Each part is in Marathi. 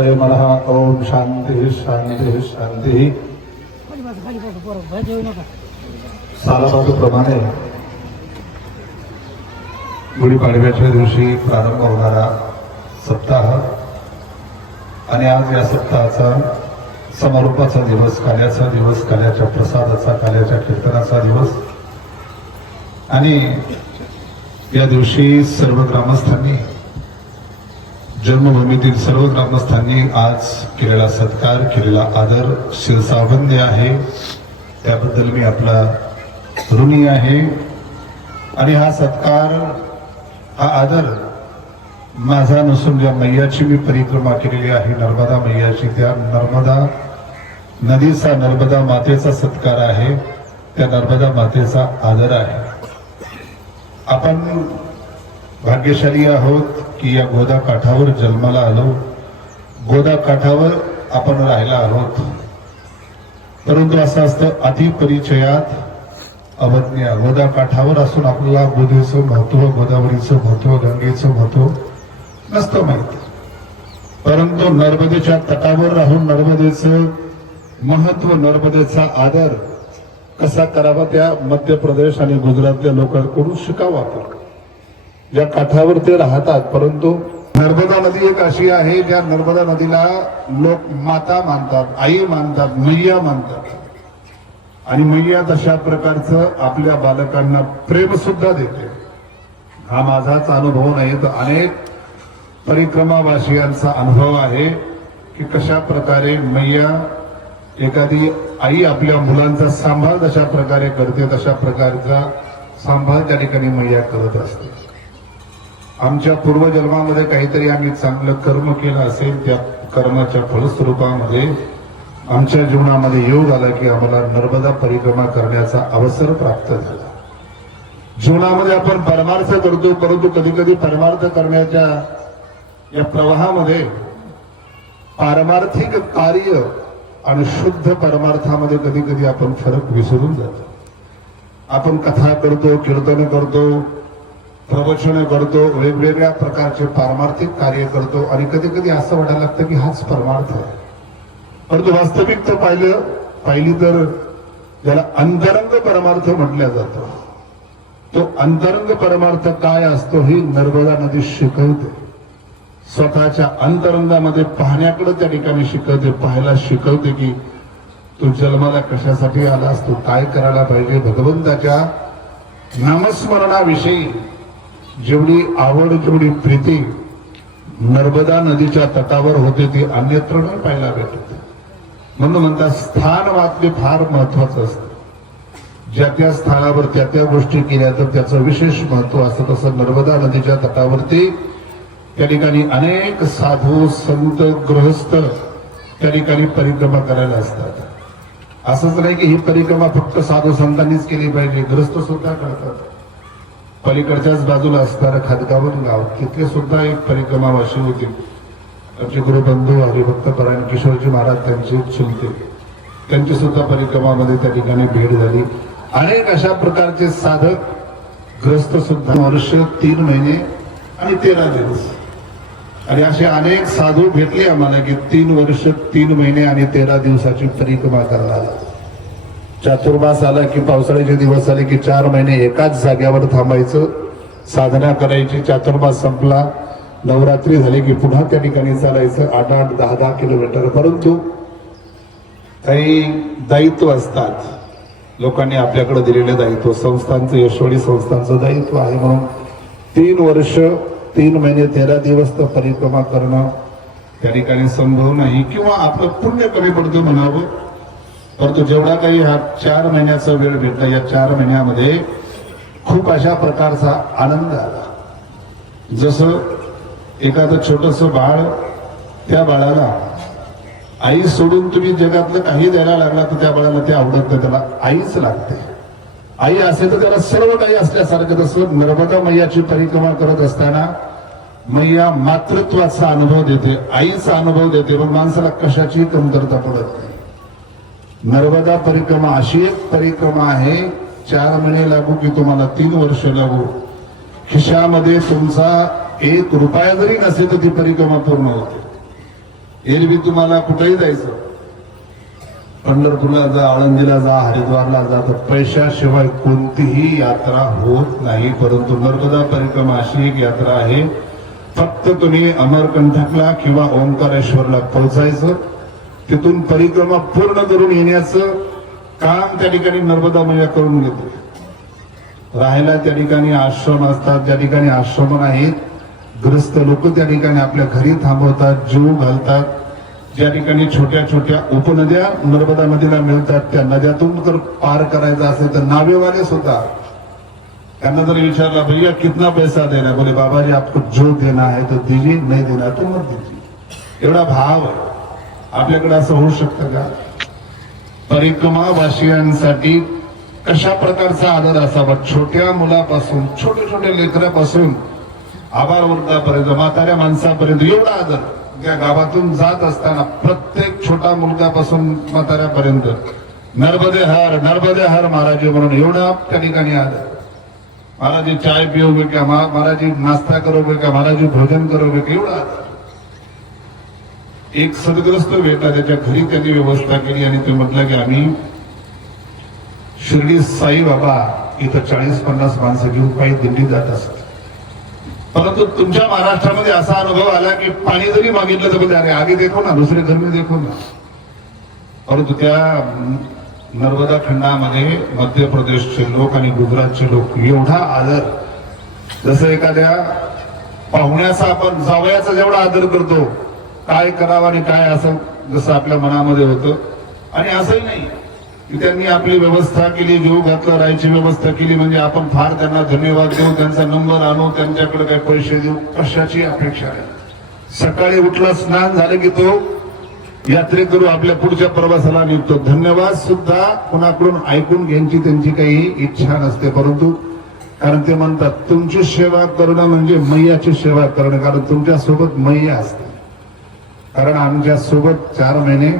तय मनः ओम शांती शांती शांती। सालाबादप्रमाणे गुढीपाडव्याच्या दिवशी प्रारंभ होणारा सप्ताह आणि आज या सप्ताहाचा समारोपाचा दिवस, काल्याचा दिवस, काल्याच्या प्रसादाचा, काल्याच्या कीर्तनाचा दिवस। आणि या दिवशी सर्व ग्रामस्थांनी, जन्मभूमीतील सर्व ग्रामस्थांनी आज केलेला सत्कार, केलेला आदर शिरसावंदी आहे, त्याबद्दल मी आपला ऋणी आहे। आणि हा सत्कार, हा आदर माझा नसून ज्या मैयाची मी परिक्रमा केलेली आहे, नर्मदा मैयाची, त्या नर्मदा नदीचा, नर्मदा मातेचा सत्कार आहे, त्या नर्मदा मातेचा आदर आहे। आपण भाग्यशाली आहोत की या गोदा काठावर जन्माला आलो, गोदा काठावर आपण राहायला आहोत। परंतु असं असतं, अतिपरिचयात अवज्ञा। गोदा काठावर असून आपल्याला गोदेचं महत्व, गोदावरीचं महत्व, गंगेचं महत्व नसतं माहिती। परंतु नर्मदेच्या तटावर राहून नर्मदेचं महत्व, नर्मदेचा आदर कसा करावा, त्या मध्य प्रदेश आणि गुजरातच्या लोकांकडून शिकावं आपण, ज्या काठावर ते राहतात। परंतु नर्मदा नदी एक अशी आहे, ज्या नर्मदा नदीला लोक माता मानतात, आई मानतात, मैया मानतात। आणि मैया तशा प्रकारचं आपल्या बालकांना प्रेम सुद्धा देते। हा माझाच अनुभव नाही, तर अनेक परिक्रमावासियांचा अनुभव आहे की कशा प्रकारे मैया, एखादी आई आपल्या मुलांचा सांभाळ जशा प्रकारे करते, तशा प्रकारचा सांभाळ त्या ठिकाणी मैया करत असते। आमच्या पूर्वजन्मामध्ये काहीतरी आम्ही चांगलं कर्म केलं असेल, त्या कर्माच्या फलस्वरूपामध्ये आमच्या जीवनामध्ये योग आला की आम्हाला नर्मदा परिक्रमा करण्याचा अवसर प्राप्त झाला। जीवनामध्ये आपण परमार्थ करतो, परंतु कधी कधी परमार्थ करण्याच्या या प्रवाहामध्ये पारमार्थिक कार्य आणि शुद्ध परमार्थामध्ये कधी कधी आपण फरक विसरून जातो। आपण कथा करतो, कीर्तन करतो, प्रवचन करतो, वेगवेगळ्या प्रकारचे पारमार्थिक कार्य करतो आणि कधी कधी असं वाटायला लागतं की हाच परमार्थ आहे। परंतु वास्तविकता पाहिली तर ज्याला अंतरंग परमार्थ म्हटलं जातं, तो अंतरंग परमार्थ काय असतो ही नर्मदा नदी शिकवते। स्वतःच्या अंतरंगामध्ये पाहण्याकडे त्या ठिकाणी शिकवते, पाहायला शिकवते की तू जन्माला कशासाठी आलास, तू काय करायला पाहिजे। भगवंताच्या नामस्मरणाविषयी जेवढी आवड, जेवढी प्रीती नर्मदा नदीच्या तटावर होते ती अन्यत्र न पाहायला भेटते। म्हणून म्हणतात स्थान मात्र फार महत्वाचं असतं, ज्या त्या स्थानावर त्या त्या गोष्टी केल्या तर त्याचं विशेष महत्व असतं। तसं नर्मदा नदीच्या तटावरती त्या ठिकाणी अनेक साधू, संत, गृहस्थ त्या ठिकाणी परिक्रमा करायला असतात। असंच नाही की ही परिक्रमा फक्त साधू संतांनीच केली पाहिजे, गृहस्थ सुद्धा करतात। पलीकडच्याच बाजूला असणारं खादगावन गाव, तिथले सुद्धा एक परिक्रमावासी होते, आमचे गुरुबंधू हरिभक्त परायण किशोरजी महाराज, त्यांचे चुलते, त्यांची सुद्धा परिक्रमामध्ये त्या ठिकाणी भेट झाली। अनेक अशा प्रकारचे साधक गृहस्थ सुद्धा वर्ष 3 महिने आणि 13 दिवस, आणि असे अनेक साधू भेटले आम्हाला की 3 वर्ष 3 महिने आणि 13 दिवसाची परिक्रमा करणारा। चातुर्मास आला की, पावसाळ्याचे दिवस आले की 4 महिने एकाच जाग्यावर थांबायचं, साधना करायची। चातुर्मास संपला, नवरात्री झाली की पुन्हा त्या ठिकाणी चालायचं 8-8, 10-10 किलोमीटर। परंतु काही दायित्व असतात, लोकांनी आपल्याकडे दिलेले दायित्व, संस्थांचं, यशवडी संस्थांचं दायित्व आहे, म्हणून 3 वर्ष 3 महिने 13 दिवस तर परिक्रमा करणं त्या ठिकाणी संभव नाही, किंवा आपलं पुण्य कमी पडतं म्हणावं। परंतु जेवढा काही हा 4 महिन्याचा वेळ भेटला, या 4 महिन्यामध्ये खूप अशा प्रकारचा आनंद आला। जसं एखादं छोटस बाळ, त्या बाळाला आई सोडून तुम्ही जगातलं काही द्यायला लागला तर त्या बाळाला ते आवडत नाही, त्याला आईच लागते। आई असेल तर त्याला सर्व काही असल्यासारखं। तसं नर्मदा मैयाची परिक्रमा करत असताना मैया मातृत्वाचा अनुभव देते, आईचा अनुभव देते, पण माणसाला कशाची कमतरता पडत नाही। नर्मदा परिक्रमा अशी एक परिक्रमा आहे, 4 महिने लागू की तुम्हाला 3 वर्ष लागू, खिशामध्ये तुमचा 1 रुपया जरी नसेल तर ती परिक्रमा पूर्ण होते। एरवी तुम्हाला कुठेही जायचं, पंढरपूरला जा, आळंदीला जा, हरिद्वारला जा, तर पैशाशिवाय कोणतीही यात्रा होत नाही. परंतु नर्मदा परिक्रमा अशी एक यात्रा आहे, फक्त तुम्ही अमरकंटकला किंवा ओंकारेश्वरला पोहोचायचं, तिथून परिक्रमा पूर्ण करून येण्याचं काम त्या ठिकाणी नर्मदा मैया करून घेते. राहायला त्या ठिकाणी आश्रम असतात, त्या ठिकाणी आश्रम नाहीत, ग्रस्त लोक त्या ठिकाणी आपल्या घरी थांबवतात, जीव घालतात. ज्या ठिकाणी छोट्या छोट्या उपनद्या नर्मदा नदीला मिळतात, त्या नद्यातून जर पार करायचं असेल तर नावेवाले सुद्धा, त्यांना जर विचारला भैया कितना पैसा देना, बोले बाबा जी आपको जो देना है तो दीजिए, नहीं देना तो मत दीजिए. एवढा भाव आहे. आपल्याकडे असं होऊ शकतं का? परिक्रमा वासियांसाठी कशा प्रकारचा आदर असावा, छोट्या मुलापासून, छोट्या छोट्या लेकरापासून आबाल वृद्धापर्यंत, म्हाताऱ्या माणसापर्यंत एवढा आदर. त्या गावातून जात असताना प्रत्येक छोटा मुलगापासून म्हाताऱ्यापर्यंत नर्मदे हर महाराज म्हणून एवढा त्या ठिकाणी आदर. महाराज जी चाय पिओगे क्या, महाराज जी नाश्ता करोगे क्या, महाराज जी भोजन करोगे क्या, एवढा आदर. एक सदग्रस्त भेटला, त्याच्या घरी त्यांनी व्यवस्था केली आणि ते म्हटलं की आम्ही शिर्डी साई बाबा इथं 40-50 माणसं घेऊन काही दिंडी जात असत. परंतु तुमच्या महाराष्ट्रामध्ये असा अनुभव आला की पाणी जरी मागितलं तर बोलते अरे आगे देखो ना, दुसरे घर में देखो ना. परंतु त्या नर्मदा खंडामध्ये मध्य प्रदेशचे लोक आणि गुजरातचे लोक एवढा आदर, जसं एखाद्या पाहुण्याचा आपण जावयाचा जेवढा आदर करतो, काय करावं आणि काय असं जसं आपल्या मनामध्ये होतं. आणि असंही नाही की त्यांनी आपली व्यवस्था केली, जीव घातला, राहायची व्यवस्था केली म्हणजे आपण फार त्यांना धन्यवाद देऊ, त्यांचा नंबर आणू, त्यांच्याकडे काही पैसे देऊ, कशाची अपेक्षा नाही. सकाळी उठला, स्नान झालं की तो यात्रेकरू आपल्या पुढच्या प्रवासाला निघतो. धन्यवाद सुद्धा कुणाकडून ऐकून घ्यायची त्यांची काही इच्छा नसते, परंतु कारण ते म्हणतात तुमची सेवा करणं म्हणजे मैयाची सेवा करणं, कारण तुमच्या सोबत मैया असते. कारण आमच्या सोबत 4 महिने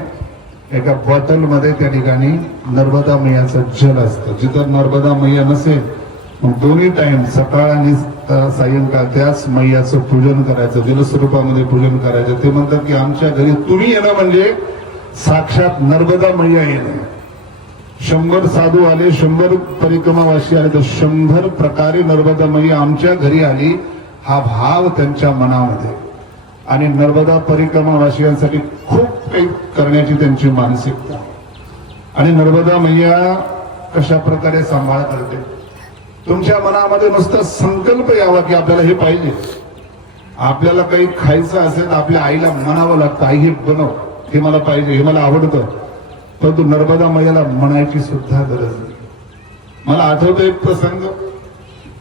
एका बॉटल मध्ये त्या ठिकाणी नर्मदा मैयाचं जल असतं. जिथं नर्मदा मैया नसेल मग दोन्ही टाइम सकाळ आणि सायंकाळ त्याच मैयाचं पूजन करायचं, जलस्वरूपामध्ये पूजन करायचं. ते म्हणतात की आमच्या घरी तुम्ही येणं म्हणजे साक्षात नर्मदा मैया येणं. 100 साधू आले, 100 परिक्रमावासी आले, तर 100 प्रकारे नर्मदा मैया आमच्या घरी आली, हा भाव त्यांच्या मनामध्ये. आणि नर्मदा परिक्रमावासियांसाठी खूप काही करण्याची त्यांची मानसिकता. आणि नर्मदा मैया कशा प्रकारे सांभाळ करते. तुमच्या मनामध्ये नुसता संकल्प यावा की आपल्याला हे पाहिजे. आपल्याला काही खायचं असेल तर आपल्या आईला म्हणावं लागतं, आई हे बनव, हे मला पाहिजे, हे मला आवडतं. परंतु नर्मदा मैयाला म्हणायची सुद्धा गरज नाही. मला आठवतं एक प्रसंग,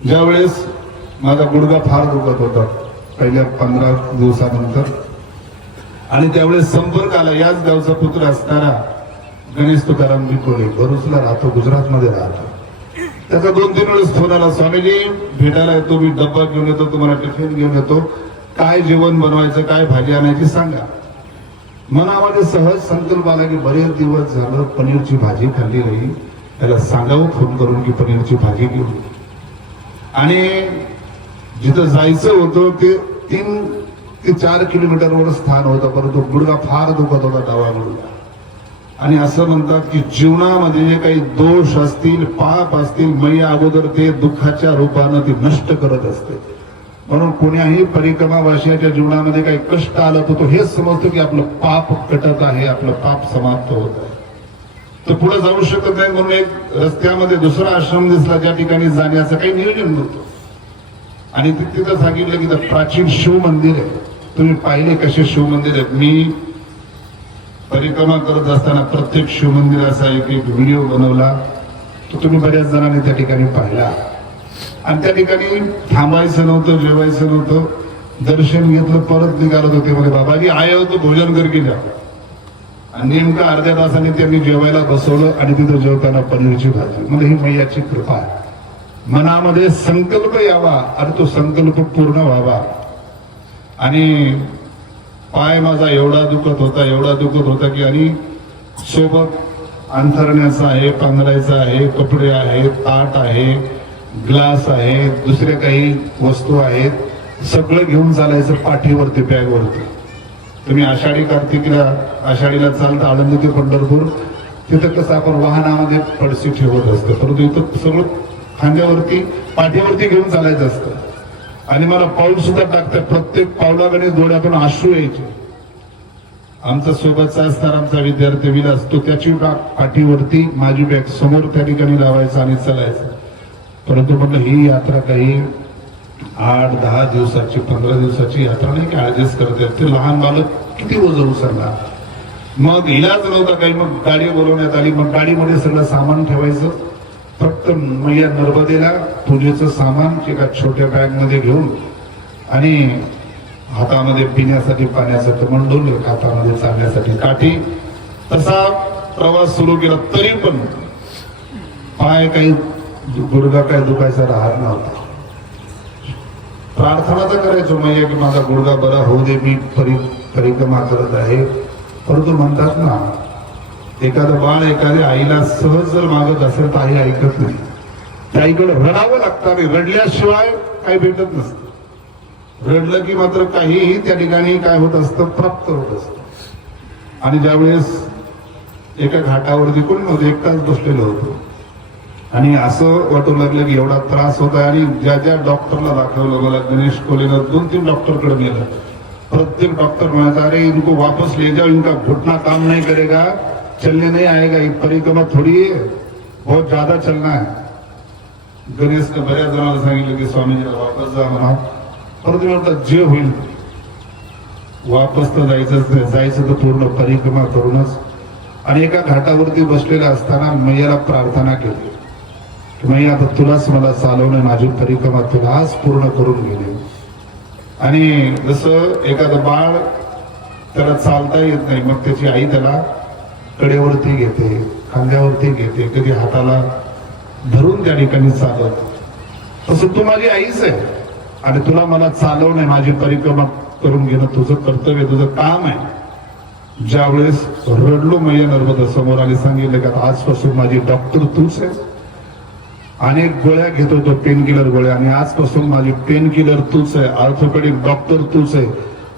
ज्यावेळेस माझा गुडघा फार दुखत होता पहिल्या 15 दिवसानंतर, आणि त्यावेळेस संपर्क आला. याच गावचा पुत्र असणारा गणेश तुकाराम विकोले, भरूचला राहतो, गुजरातमध्ये राहतो. त्याचा 2-3 वेळेस फोन आला, स्वामीजी भेटायला येतो, मी डब्बा घेऊन येतो, तुम्हाला टिफिन घेऊन येतो, काय जेवण बनवायचं, काय भाजी आणायची सांगा. मनामध्ये सहज संकल्प आला की बरेच दिवस झालं पनीरची भाजी खाल्ली नाही, त्याला सांगावं फोन करून की पनीरची भाजी घेऊन. आणि जिथं जायचं होतं ते 3 ते 4 किलोमीटरवर स्थान होतं, परंतु गुडघा फार दुखत होता, डावा गुडघा. आणि असं म्हणतात की जीवनामध्ये जे काही दोष असतील, पाप असतील, मैया अगोदर ते दुःखाच्या रूपानं ती नष्ट करत असते. म्हणून कोण्याही परिक्रमावासियाच्या जीवनामध्ये काही कष्ट आलं तर तो हेच समजतो की आपलं पाप कटत आहे, आपलं पाप समाप्त होत आहे, तर पुढे जाऊ शकत नाही. म्हणून एक रस्त्यामध्ये दुसरा आश्रम दिसला, ज्या ठिकाणी जाण्याचं काही नियोजन नव्हतं. आणि तिथं सांगितलं की प्राचीन शिव मंदिर आहे, तुम्ही पाहिले कसे शिव मंदिर आहेत. मी परिक्रमा करत असताना प्रत्येक शिव मंदिराचा एक व्हिडिओ बनवला, तो तुम्ही बऱ्याच जणांनी त्या ठिकाणी पाहिला. आणि त्या ठिकाणी थांबायचं नव्हतं, जेवायचं नव्हतं, दर्शन घेतलं, परत निघालो होते. म्हणजे बाबाजी आए हो तो भोजन करके जा. आणि नेमकं अर्ध्या तासाने त्यांनी जेवायला बसवलं आणि तिथं जेवताना पनीरची भाजी. म्हणजे ही मैयाची कृपा आहे. मनामध्ये संकल्प यावा आणि तो संकल्प पूर्ण व्हावा. आणि पाय माझा एवढा दुखत होता की, आणि सोबत अंथरण्याचा आहे, पांघरायचा आहे, कपडे आहेत, ताट आहे, ग्लास आहे, दुसरे काही वस्तू आहेत, सगळं घेऊन चालायचं पाठीवरती, बॅगवरती. तुम्ही आषाढीला चालता आळंदी ते पंढरपूर, तिथं कसं आपण वाहनामध्ये पडशी ठेवत असतो, परंतु इथं सगळं खांद्यावरती पाठीवरती घेऊन चालायचं असतं. आणि मला पाऊल सुद्धा टाकतात, प्रत्येक पावलाकडे डोळ्यातून अश्रू यायचे. आमचा सोबतचा असणारा आमचा विद्यार्थी विलास, तो त्याची पाठीवरती माझी बॅग समोर त्या ठिकाणी लावायचा आणि चालायचा. परंतु म्हटलं ही यात्रा काही 8-10 दिवसाची 15 दिवसाची यात्रा नाही की ऍडजस्ट करते. ते लहान बालक किती वजन उचलणार. मग इलाज नव्हता काही, मग गाडी बोलवण्यात आली. मग गाडीमध्ये सगळं सामान ठेवायचं, फक्त मैया नर्मदेला पूजेचं सामान एका छोट्या बॅग मध्ये घेऊन आणि हातामध्ये पिण्यासाठी पाण्याचं कमंडूल, हातामध्ये चालण्यासाठी काठी. तसा प्रवास सुरू केला. तरी पण पाय काही गुडघा काय दुखायचा राहत नव्हता. प्रार्थना तर करायचो मैया की माझा गुडघा बरा होऊ दे, मी परिक्रमा करत आहे. परंतु म्हणतात ना, एखादं बाळ एखाद्या आईला सहज जर मागत असेल तर आई ऐकत नाही. त्या आईकडे रडावं लागतं आणि रडल्याशिवाय काही भेटत नसतं. रडलं की मात्र काहीही त्या ठिकाणी काय होत असतं, प्राप्त होत असतं. आणि ज्यावेळेस एका घाटावरती कोणी नव्हतं, एकटाच बसलेलो होतो आणि असं वाटू लागलं की एवढा त्रास होता. आणि ज्या ज्या डॉक्टरला दाखवलं, मला गणेश कोलेनं 2-3 डॉक्टरकडे नेलं. प्रत्येक डॉक्टर म्हणायचा, अरे इनको वापस ले जाओ, इनका घुटना काम नहीं करेगा, चलने नहीं आएगा, ये परिक्रमा थोड़ी है, बहुत ज्यादा चलना है. गणेशने बऱ्याच जणांना सांगितलं की स्वामीजीला वापस जा म्हणा. परंतु म्हणतात जे होईल वापस तर जायचं तर पूर्ण परिक्रमा करूनच. आणि एका घाटावरती बसलेला असताना मैयाला प्रार्थना केली की मैया आता तुलाच मला चालवणं, माझी परिक्रमा तुलाच पूर्ण करून गेली. आणि जसं एखादं बाळ त्याला चालता येत नाही, मग त्याची आई त्याला कडेवरती घेते, खांद्यावरती घेते, कधी हाताला धरून त्या ठिकाणी चालवते. तसं तू माझी आईच आहे आणि तुला मला चालवणं, माझी परिक्रमा करून घेणं तुझं कर्तव्य, तुझं काम आहे. ज्यावेळेस रडलो मैया नर्मदा समोर आणि सांगितलं की आजपासून माझी डॉक्टर तूच आहे. अनेक गोळ्या घेत होतो, पेन किलर गोळ्या, आणि आजपासून माझी पेन किलर तूच आहे, ऑर्थोपेडिक डॉक्टर तूच आहे.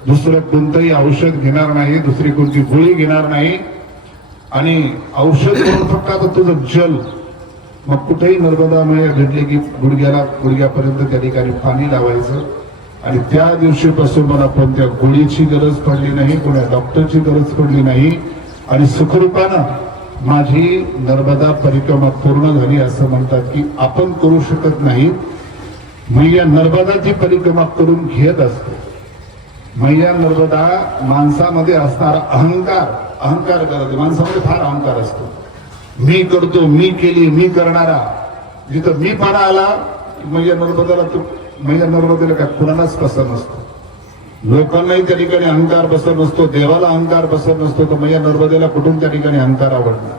दुसरं कोणतंही औषध घेणार नाही, दुसरी कोणती गोळी घेणार नाही. आणि औषध घेऊन फक्त आता तुझं जल. मग कुठेही नर्मदा मैया भेटले की गुडघ्यापर्यंत त्या ठिकाणी पाणी लावायचं. आणि त्या दिवशीपासून मला कोणत्या गोळीची गरज पडली नाही, कोणत्या डॉक्टरची गरज पडली नाही. आणि सुखरूपानं माझी नर्मदा परिक्रमा पूर्ण झाली. असं म्हणतात की आपण करू शकत नाही, मैया नर्मदाची परिक्रमा करून घेत असते. मैया नर्मदा माणसामध्ये असणारा अहंकार करते. माणसामध्ये फार अहंकार असतो. मी करतो, मी केली, मी करणारा. जिथं मी पाना आला मैया नर्मदेला काय कुणालाच पसंत नसतो. लोकांनाही त्या ठिकाणी अहंकार बसत नसतो, देवाला अहंकार बसत नसतो, तर मैया नर्मदेला कुठून त्या ठिकाणी अहंकार आवडणार.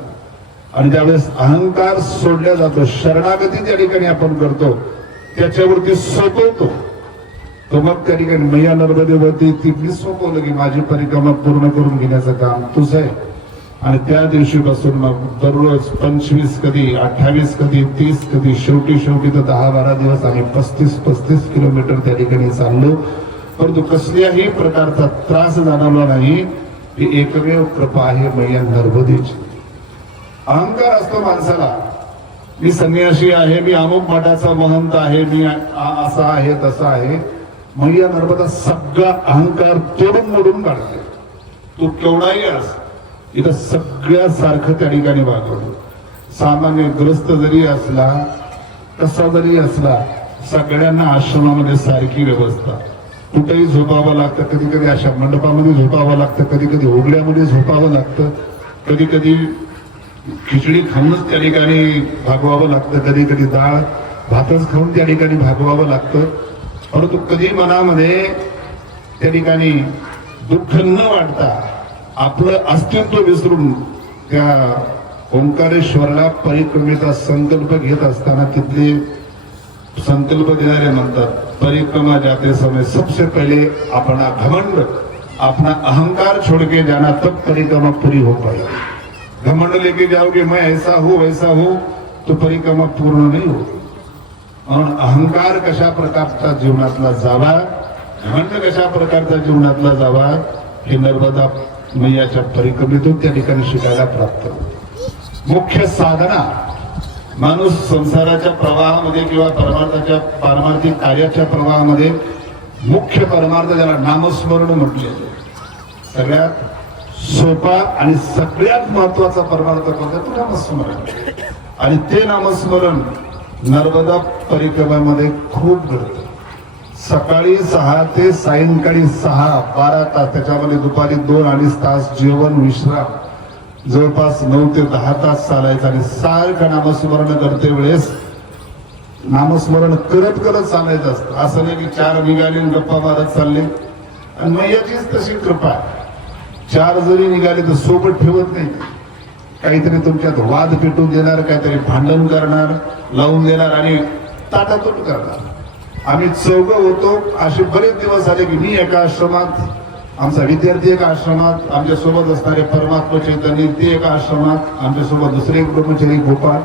आणि ज्यावेळेस अहंकार सोडल्या जातो, शरणागती त्या ठिकाणी आपण करतो, त्याच्यावरती सोपवतो, तर मग त्या ठिकाणी मैया नर्मदेवरती ती सोपवलं की माझी परिक्रमा पूर्ण करून घेण्याचं काम तुझं आहे. आणि त्या दिवशीपासून मग दररोज 25 कधी 28 कधी 30 कधी शेवटी तर 10-12 दिवस आम्ही 35 किलोमीटर त्या ठिकाणी चाललो. परंतु कसल्याही प्रकारचा त्रास जाणवला नाही. ही एकमेव कृपा आहे मैया नर्मदेची. अहंकार असतो माणसाला, मी संन्यासी आहे, मी अमुक मठाचा महंत आहे, मी असा आहे तसा आहे. मैया नर्मदा सगळा अहंकार तोडून मोडून काढते. तू केवढाही अस, इथं सगळ्या सारखं त्या ठिकाणी वागवलं. सामान्य ग्रस्त जरी असला, कसा जरी असला, सगळ्यांना आश्रमामध्ये सारखी व्यवस्था. कुठेही झोपावं लागतं, कधी कधी अशा मंडपामध्ये झोपावं लागतं, कधी कधी ओगड्यामध्ये झोपावं लागतं, कधी कधी खिचडी खाऊनच त्या ठिकाणी भागवावं लागतं, कधी कधी डाळ भातच खाऊन त्या ठिकाणी भागवावं लागतं. परंतु कधी मनामध्ये त्या ठिकाणी दुःख न वाटता आपलं अस्तित्व विसरून त्या ओंकारेश्वरला परिक्रमेचा संकल्प घेत असताना तिथले संकल्प देणारे म्हणतात, परिक्रमा जाते समय सबसे पहले अपना घमंड, अपना अहंकार छोड़ के जाना, तब परिक्रमा पूरी हो पाएगी. घमंड लेके जाओगे मैं ऐसा हूं वैसा हूं, तो परिक्रमा पूर्ण नहीं होगी. म्हणून अहंकार कशा प्रकारचा जीवनातला जावा, घमंड कशा प्रकारचा जीवनातला जावा, हे नर्मदा मैयाच्या परिक्रमेतून त्या ठिकाणी शिकायला प्राप्त होते. मुख्य साधना माणूस संसाराच्या प्रवाहामध्ये किंवा परमार्थाच्या पारमार्थिक कार्याच्या प्रवाहामध्ये मुख्य परमार्थ ज्याला नामस्मरण म्हटले जाते, सगळ्यात सोपा आणि सगळ्यात महत्वाचा परमार्थ कोणता तो नामस्मरण. आणि ते नामस्मरण नर्मदा परिक्रमेमध्ये खूप घडतं. सकाळी 6 ते सायंकाळी 6 12 तास, त्याच्यामध्ये दुपारी 2-2.5 तास जेवण विश्राम, जवळपास 9 ते 10 तास चालायचं. आणि सारखं नामस्मरण करते वेळेस नामस्मरण करत करत चालायचं असतं. असं नाही की 4 निघाले गप्पा मारत चालले. आणि मैयाचीच तशी कृपा आहे, 4 जरी निघाले तर सोबत ठेवत नाही. काहीतरी तुमच्यात वाद पेटून देणार, काहीतरी भांडण करणार, लावून देणार आणि ताटातूट करणार. आम्ही 4 होतो. असे बरेच दिवस झाले की मी एका आश्रमात, आमचा विद्यार्थी एका आश्रमात, आमच्या सोबत असणारे परमात्मा चैतन्य ते एका आश्रमात, आमच्या सोबत दुसरे ब्रह्मचारी गोपाळ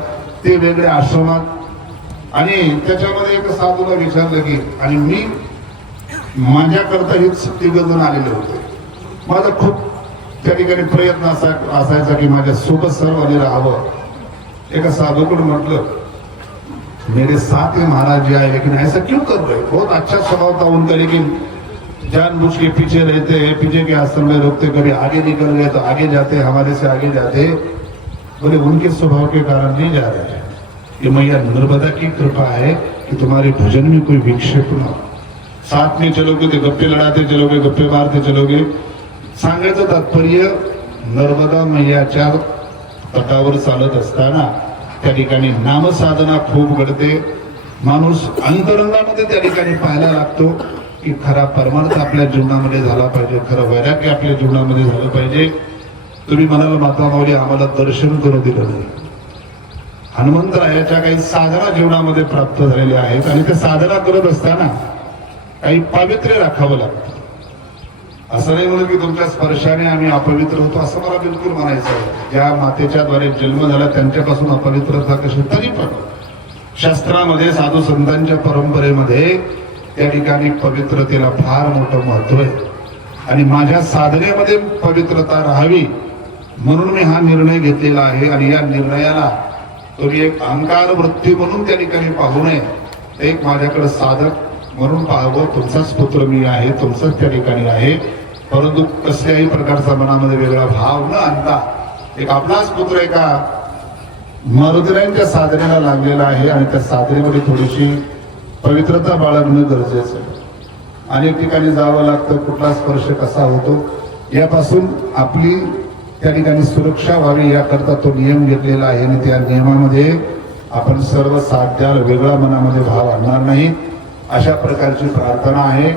ते वेगळ्या आश्रमात. आणि त्याच्यामध्ये एक साधूला विचारलं की, आणि मी माझ्याकरता हेच 3 जण आलेले होते. माझा खूप त्या ठिकाणी प्रयत्न असायचा की माझ्या सोबत सर्वांनी राहावं. एका साधूकडून म्हटलं, मेरे साथ में महाराज जी आए लेकिन ऐसा क्यों कर रहे? बहुत अच्छा स्वभाव था उनका, लेकिन जानबूझ के पीछे रहते हैं, पीछे के आश्रम में रोकते, कभी आगे निकल गए तो आगे जाते, हमारे से आगे जाते. बोले उनके स्वभाव के कारण नहीं जा रहे हैं. ये मैया नर्मदा की कृपा है कि तुम्हारे भजन में कोई विक्षेप न हो. साथ में चलोगे तो गप्पे लड़ाते चलोगे, गप्पे मारते चलोगे. सांगायचं तात्पर्य, नर्मदा मैयाच्या तटावर चालत असताना त्या ठिकाणी नामसाधना खूप घडते. माणूस अंतरंगामध्ये त्या ठिकाणी पाहायला लागतो की खरा परमार्थ आपल्या जीवनामध्ये झाला पाहिजे, खरं वैराग्य आपल्या जीवनामध्ये झालं पाहिजे. तुम्ही म्हणाल माता माऊली आम्हाला दर्शन करू दिलं नाही. हनुमंतरायाच्या काही साधना जीवनामध्ये प्राप्त झालेल्या आहेत आणि त्या साधना करत असताना काही पावित्र्य राखावं लागतं. असं नाही म्हणून की तुमच्या स्पर्शाने आम्ही अपवित्र होतो असं मला बिलकुल म्हणायचं आहे. ज्या मातेच्या द्वारे जन्म झाला त्यांच्यापासून अपवित्रता कशी, तरी पण शास्त्रामध्ये साधू संतांच्या परंपरेमध्ये त्या ठिकाणी पवित्रतेला फार मोठं महत्व आहे. आणि माझ्या साधनेमध्ये पवित्रता राहावी म्हणून मी हा निर्णय घेतलेला आहे. आणि या निर्णयाला तुम्ही एक अहंकार वृत्ती म्हणून त्या ठिकाणी पाहू नये, एक माझ्याकडे साधक म्हणून पाहावं. तुमचाच पुत्र मी आहे, तुमचाच त्या ठिकाणी आहे, परंतु कसल्याही प्रकारचा मनामध्ये वेगळा भाव न आणता एक आपलाच पुत्र एका मरुद्रांच्या साधनेला लागलेला आहे. आणि त्या साधनेमध्ये थोडीशी पवित्रता बाळगणं गरजेचं आहे. अनेक ठिकाणी जावं लागतं, कुठला स्पर्श कसा होतो यापासून आपली त्या ठिकाणी सुरक्षा व्हावी याकरता तो नियम घेतलेला आहे. आणि त्या नियमामध्ये आपण सर्व साध्याला वेगळा मनामध्ये भाव आणणार नाही अशा प्रकारची प्रार्थना आहे.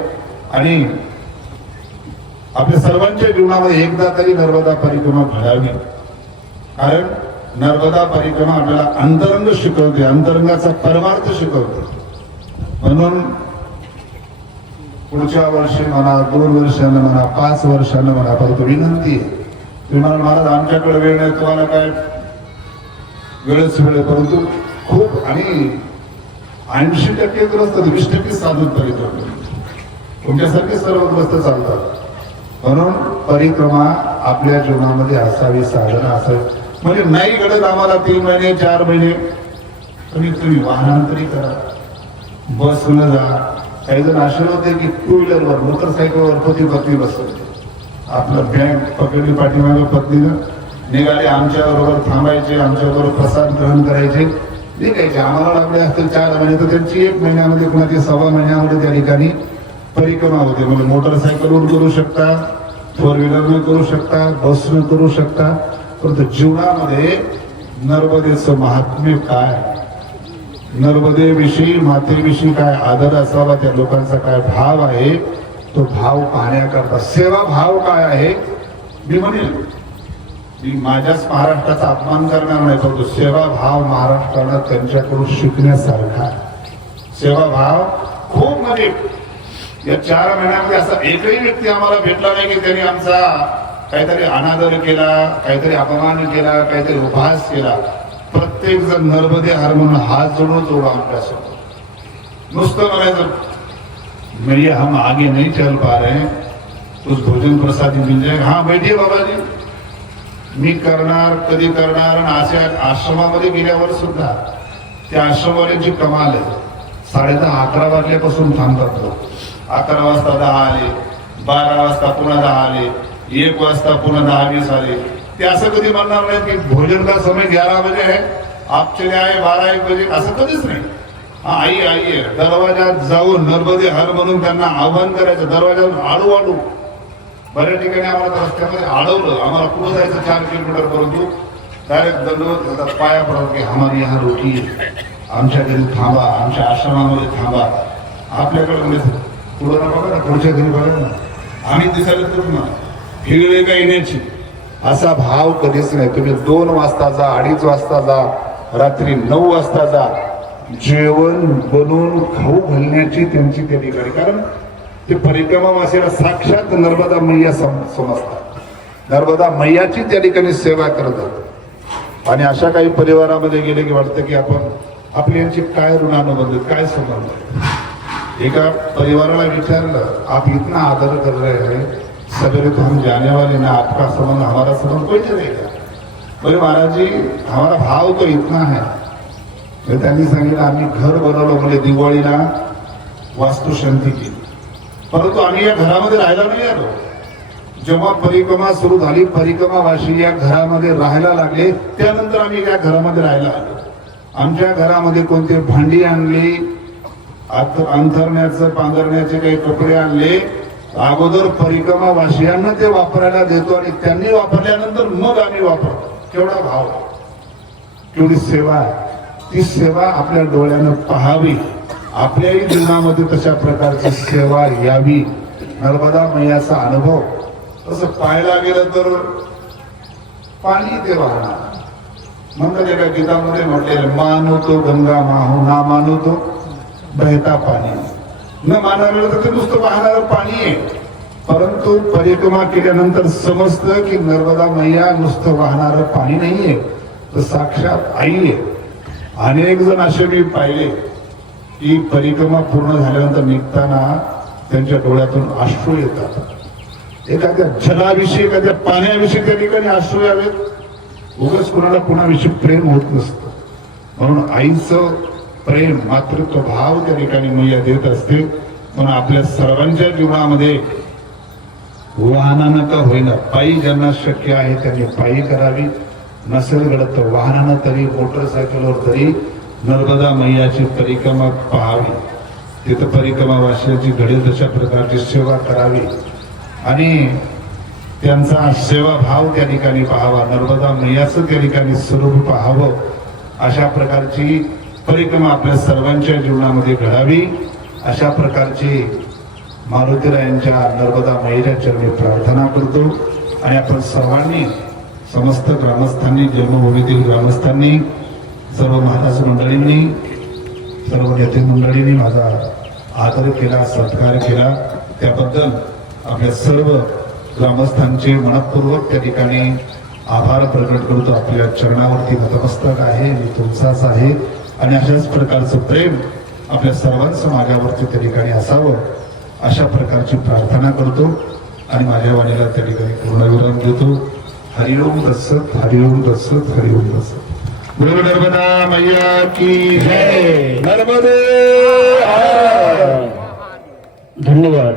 आणि आपल्या सर्वांच्या जीवनामध्ये एकदा तरी नर्मदा परिक्रमा घडावी. कारण नर्मदा परिक्रमा आपल्याला अंतरंग शिकवते, अंतरंगाचा परमार्थ शिकवते. म्हणून पुढच्या वर्षी म्हणा, 2 वर्षांना म्हणा, 5 वर्षांना म्हणा, परंतु विनंती आहे, तुम्ही मला महाराज आमच्याकडे वेळ नाही, तुम्हाला काय वेळच वेळ, परंतु खूप आणि 80% ग्रस्त 20% साधून परिक्रमा तुमच्यासारखे सर्व ग्रस्त चालतात. म्हणून परिक्रमा आपल्या जीवनामध्ये असावी, साधना असावी. म्हणजे नाही घडत आम्हाला 3 महिने 4 महिने, तुम्ही वाहनांतरी करा, बस न जा. काही जण असे होते की 2 व्हीलरवर, मोटरसायकलवर पती पत्नी बसले, आपलं बँक पकडली पाठीमागे पत्नीनं, निघाले आमच्या बरोबर थांबायचे, आमच्या बरोबर प्रसाद ग्रहण करायचे, निघायचे. आम्हाला लागले असतील 4 महिने, तर त्यांची 1 महिन्यामध्ये, कुणाची 1.25 महिन्यामध्ये त्या ठिकाणी परिक्रमा होते. म्हणजे मोटरसायकलवर करू शकता, 4 व्हीलरनं करू शकता, बसनं करू शकता. परंतु जीवनामध्ये नर्मदेचं महात्म्य काय, नर्मदेविषयी मातेविषयी काय आदर असावा, त्या लोकांचा काय भाव आहे, तो भाव पाहण्याकरता सेवा भाव काय आहे. मी म्हणेल मी माझ्याच महाराष्ट्राचा अपमान करणार नाही, परंतु सेवा भाव महाराष्ट्राला त्यांच्याकडून शिकण्यासारखा आहे. सेवा भाव खूप, म्हणजे या 4 महिन्यामध्ये असा एकही व्यक्ती आम्हाला भेटला नाही की त्यांनी आमचा काहीतरी अनादर केला, काहीतरी अपमान केला, काहीतरी उपहास केला. प्रत्येक जण नर्मदे हर म्हणून हात जोडून जोडा आपल्यासोबत. नुसतं म्हणायचं मैया हम आगे नहीं चल पा रहे हैं, कुछ भोजन प्रसादी मिल जाएगा. हा बैठिए बाबाजी, मी करणार, कधी करणार. आणि अशा आश्रमामध्ये गेल्यावर सुद्धा त्या आश्रमवाल्यांची कमाल आहे. 10:30-11 वाजल्यापासून थांबतात लोक. 11 वाजता 10 आले, 12 वाजता पुन्हा 10 आले, 1 वाजता पुन्हा 10-20 आले. ते असं कधी म्हणणार नाही की भोजन का समय 11 बजे है, आप चले आए 12-1 बजे, असं कधीच नाही. आई आहे दरवाजात जाऊन नर्मदे हर म्हणून त्यांना आव्हान करायचं. दरवाजावर आडू बऱ्याच ठिकाणी आम्हाला रस्त्यामध्ये अडवलं. आम्हाला पुढे जायचं 4 किलोमीटर, परंतु डायरेक्ट दंडवत पाया पडत की हमारी यहाँ रोटी आहे, आमच्या घरी थांबा, आमच्या आश्रमामध्ये थांबा. आपल्याकडे म्हणजे पुढं बघा ना, पुढच्या घरी बघा ना, आम्ही दिसायला तर ना फिरले का येण्याची असा भाव कधीच नाही. तुम्ही 2 वाजता जा, 2:30 वाजता जा, रात्री 9 वाजता जा, जेवण बनवून खाऊ घालण्याची त्यांची त्या ठिकाणी. कारण ते परिक्रमा वासीला साक्षात नर्मदा मैया समजतात. नर्मदा मैयाची त्या ठिकाणी सेवा करतात. आणि अशा काही परिवारामध्ये गेले की वाटतं की आपण आपली यांची काय ऋणानुबंध, काय संबंध. एका परिवाराला विचारलं, आप इतना आदर कर रहे हैं, सवेरे तो हम जाने वाले ना, आपका संबंध हमारा संबंध कोई चलेगा. बोले महाराज जी हमारा भाव तो इतना है. त्यांनी सांगितलं आम्ही घर बनवलं, म्हणजे दिवाळीला वास्तुशांती केली, परंतु आम्ही या घरामध्ये राहायला नाही आलो. जेव्हा परिक्रमा सुरू झाली, परिक्रमावासी या घरामध्ये राहायला लागले, त्यानंतर आम्ही या घरामध्ये राहायला आलो. आमच्या घरामध्ये कोणते भांडी आणली, अंथरण्याचं पांघरण्याचे काही कपडे आणले, अगोदर परिक्रमावासियांना ते वापरायला देतो आणि त्यांनी वापरल्यानंतर मग आम्ही वापरतो. केवढा भाव, केवढी सेवा आहे. ती सेवा आपल्या डोळ्यानं पाहावी, आपल्याही जीवनामध्ये तशा प्रकारची सेवा यावी. नर्मदा मैयाचा अनुभव तसं पाहायला गेलं तर पाणी ते वाहणार. म्हणतात एका गीतामध्ये म्हटलेलं, मानो तो गंगा माहू, ना मानो तो बहता पाणी. न मानावेलं तर ते नुसतं वाहणारं पाणी आहे. परंतु परिक्रमा केल्यानंतर समजतं की नर्मदा मैया नुसतं वाहणारं पाणी नाहीये, तर साक्षात आई आहे. अनेक जण असे मी पाहिले की परिक्रमा पूर्ण झाल्यानंतर निघताना त्यांच्या डोळ्यातून अश्रू येतात. एखाद्या जलाविषयी, एखाद्या पाण्याविषयी त्या ठिकाणी अश्रू यावेत. उगाच कुणाला कुणाविषयी प्रेम होत नसतं. म्हणून आईचं प्रेम, मातृत्व भाव त्या ठिकाणी मैया देत असते. म्हणून आपल्या सर्वांच्या जीवनामध्ये वाहनानं का होईना, पायी ज्यांना शक्य आहे त्यांनी पायी करावी. नसेल घडत तर वाहनानं तरी, मोटरसायकलवर तरी नर्मदा मैयाची परिक्रमा पाहावी. तिथं परिक्रमावासियांची घडेल तशा प्रकारची सेवा करावी आणि त्यांचा सेवाभाव त्या ठिकाणी पाहावा. नर्मदा मैयाचं त्या ठिकाणी स्वरूप पाहावं. अशा प्रकारची परिक्रमा आपल्या सर्वांच्या जीवनामध्ये घडावी. अशा प्रकारची मारुतीरायांच्या नर्मदा मैयाच्या चरणी प्रार्थना करतो. आणि आपण सर्वांनी, समस्त ग्रामस्थांनी, जन्मभूमीतील ग्रामस्थांनी, सर्व महाराज मंडळींनी, सर्व नेते मंडळींनी माझा आदर केला, सत्कार केला, त्याबद्दल आपल्या सर्व ग्रामस्थांचे मनपूर्वक त्या ठिकाणी आभार प्रकट करतो. आपल्या चरणावरती नतमस्तक आहे, मी तुमचाच आहे. आणि अशाच प्रकारचं प्रेम आपल्या सर्वांचं माझ्यावरती त्या ठिकाणी असावं, अशा प्रकारची प्रार्थना करतो. आणि माझ्या वाणीला त्या ठिकाणी पूर्णविराम देतो. हरिओम दत्सत, हरिओम दत्सत, हरिओम दत्सत. गुरु नर्मदा मैया की जय. नर्मदे. धन्यवाद.